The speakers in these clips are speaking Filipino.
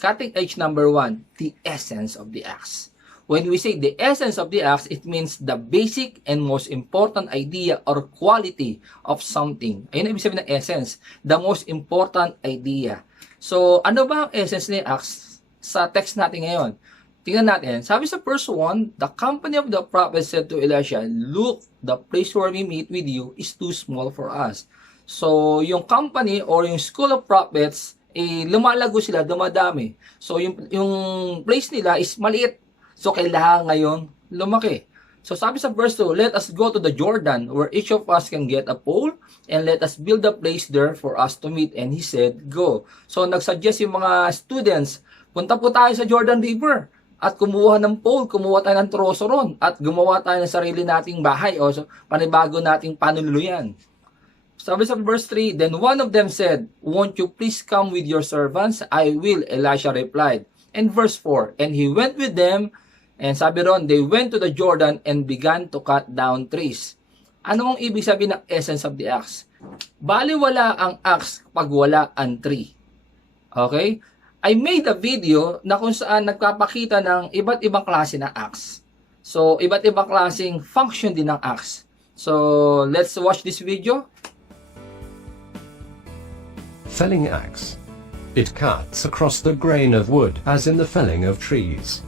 Cutting edge number 1, the essence of the axe. When we say the essence of the axe, it means the basic and most important idea or quality of something. Ayun ang ibig sabihin ng essence, the most important idea. So, ano ba ang essence ng axe sa text natin ngayon? Tingnan natin. Sabi sa verse 1, the company of the prophet said to Elisha, "Look, the place where we meet with you is too small for us." So, yung company or yung school of prophets, lumalago sila, dumadami. So, yung place nila is maliit. So, kailangan ngayon lumaki. So, sabi sa verse 2, let us go to the Jordan where each of us can get a pole and let us build a place there for us to meet. And he said, go. So, nagsuggest yung mga students, punta po tayo sa Jordan River at kumuha ng pole, kumuha tayo ng troso ron at gumawa tayo ng sarili nating bahay o so, panibago nating panululuyan. Sabi sa verse 3, then one of them said, won't you please come with your servants? I will, Elisha replied. And verse 4, and he went with them. And sabi ron, they went to the Jordan and began to cut down trees. Ano ang ibig sabihin ng essence of the axe? Baliwala ang axe kapag wala ang tree. Okay? I made a video na kung saan nagpapakita ng iba't ibang klase ng axe. So, iba't ibang klaseng function din ng axe. So, let's watch this video. Felling axe. It cuts across the grain of wood, as in the felling of trees.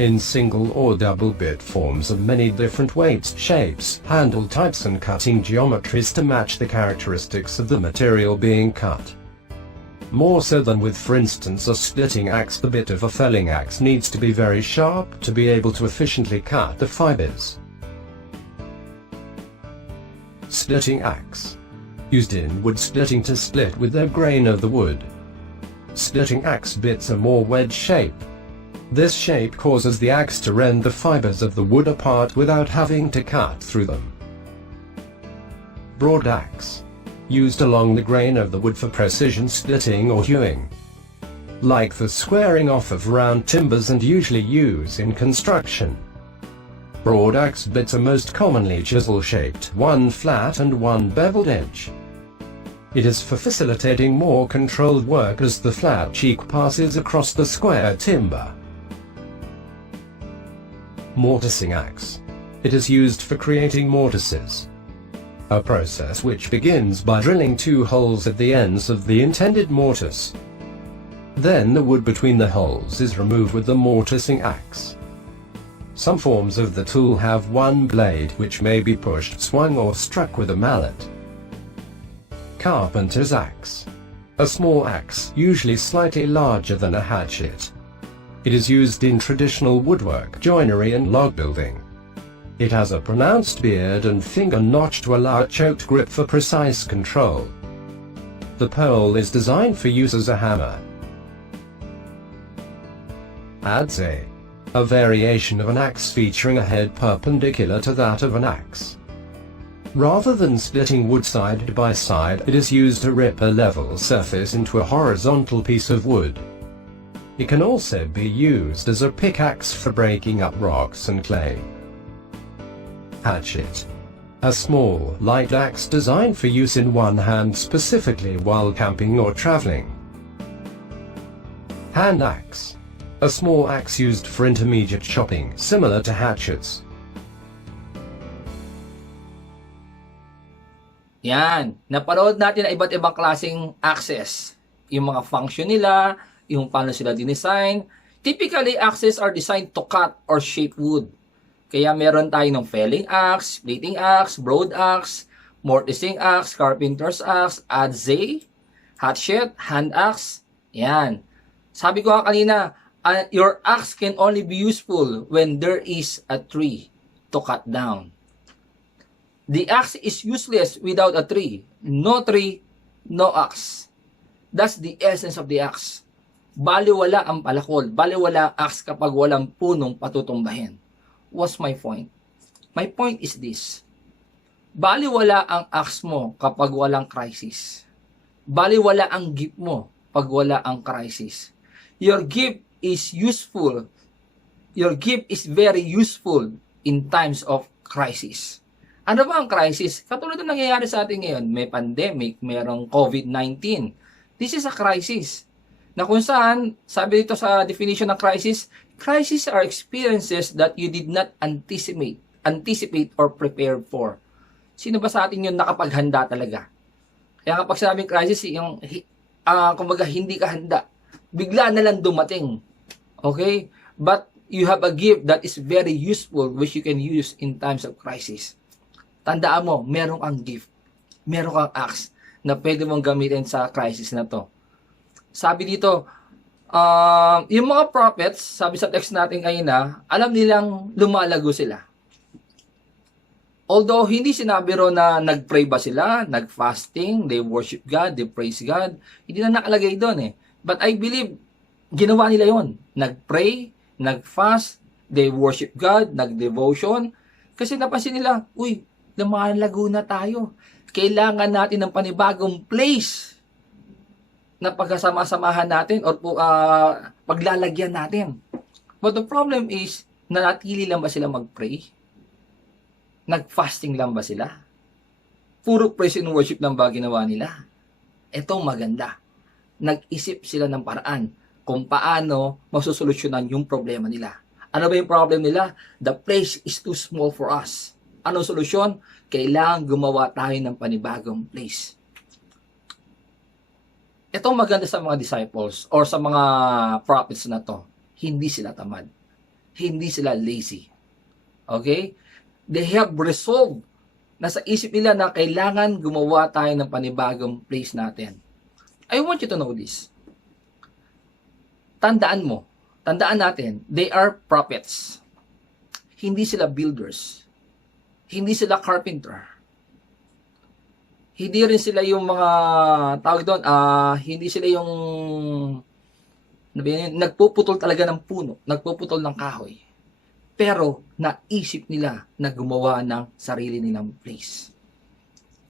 In single or double bit forms of many different weights, shapes, handle types and cutting geometries to match the characteristics of the material being cut. More so than with, for instance, a splitting axe, the bit of a felling axe needs to be very sharp to be able to efficiently cut the fibers. Splitting axe. Used in wood splitting to split with the grain of the wood. Splitting axe bits are more wedge shape. This shape causes the axe to rend the fibers of the wood apart without having to cut through them. Broad axe. Used along the grain of the wood for precision splitting or hewing. Like the squaring off of round timbers and usually used in construction. Broad axe bits are most commonly chisel-shaped, one flat and one beveled edge. It is for facilitating more controlled work as the flat cheek passes across the square timber. Mortising axe. It is used for creating mortises. A process which begins by drilling 2 holes at the ends of the intended mortise. Then the wood between the holes is removed with the mortising axe. Some forms of the tool have one blade which may be pushed, swung or struck with a mallet. Carpenter's axe. A small axe, usually slightly larger than a hatchet. It is used in traditional woodwork, joinery and log building. It has a pronounced beard and finger notch to allow a choked grip for precise control. The pole is designed for use as a hammer. Adze. A variation of an axe featuring a head perpendicular to that of an axe. Rather than splitting wood side by side, it is used to rip a level surface into a horizontal piece of wood. It can also be used as a pickaxe for breaking up rocks and clay. Hatchet. A small, light axe designed for use in one hand specifically while camping or traveling. Hand axe. A small axe used for intermediate chopping, similar to hatchets. Yan. Napanood natin na iba't ibang klaseng axes. Yung mga function nila, yung paano sila dinesign. Typically, axes are designed to cut or shape wood. Kaya meron tayo ng felling axe, splitting axe, broad axe, mortising axe, carpenter's axe, adze, hatchet, hand axe. Yan. Sabi ko nga kanina, your axe can only be useful when there is a tree to cut down. The axe is useless without a tree. No tree, no axe. That's the essence of the axe. Baliwala ang palakol, baliwala ang axe kapag walang punong patutumbahin. What's my point? My point is this. Baliwala ang axe mo kapag walang crisis. Baliwala ang gift mo pag wala ang crisis. Your gift is useful. Your gift is very useful in times of crisis. Ano ba ang crisis? Katulad ng nangyayari sa atin ngayon, may pandemic, mayroong COVID-19. This is a crisis. Na kung saan, sabi dito sa definition ng crisis, crises are experiences that you did not anticipate or prepare for. Sino ba sa atin yung nakapaghanda talaga? Kaya kapag sinabing crisis, yung kumbaga hindi ka handa, bigla na lang dumating. Okay? But you have a gift that is very useful which you can use in times of crisis. Tandaan mo, meron kang gift, meron kang axe na pwede mong gamitin sa crisis na to. Sabi dito, yung mga prophets, sabi sa text natin kanina, alam nilang lumalago sila. Although hindi sinabi ro na nag-pray ba sila, nag-fasting, they worship God, they praise God, hindi na nakalagay doon eh. But I believe, ginawa nila yon. Nag-pray, nag-fast, they worship God, nag-devotion, kasi napansin nila, uy, lumalago na tayo. Kailangan natin ng panibagong place na pagkasama-samahan natin or paglalagyan natin. But the problem is, nanatili lang ba sila mag-pray? Nag-fasting lang ba sila? Puro praise and worship lang ba ginawa nila? Ito maganda. Nag-isip sila ng paraan kung paano masusolusyonan yung problema nila. Ano ba yung problem nila? The place is too small for us. Ano solusyon? Kailangan gumawa tayo ng panibagong place. Ito maganda sa mga disciples or sa mga prophets na to. Hindi sila tamad. Hindi sila lazy. Okay? They have resolved na sa isip nila na kailangan gumawa tayo ng panibagong place natin. I want you to know this. Tandaan natin, they are prophets. Hindi sila builders. Hindi sila carpenter. Hindi rin sila yung mga, tawag doon, hindi sila yung, nagpuputol talaga ng puno, nagpuputol ng kahoy. Pero naisip nila na gumawa ng sarili nilang place.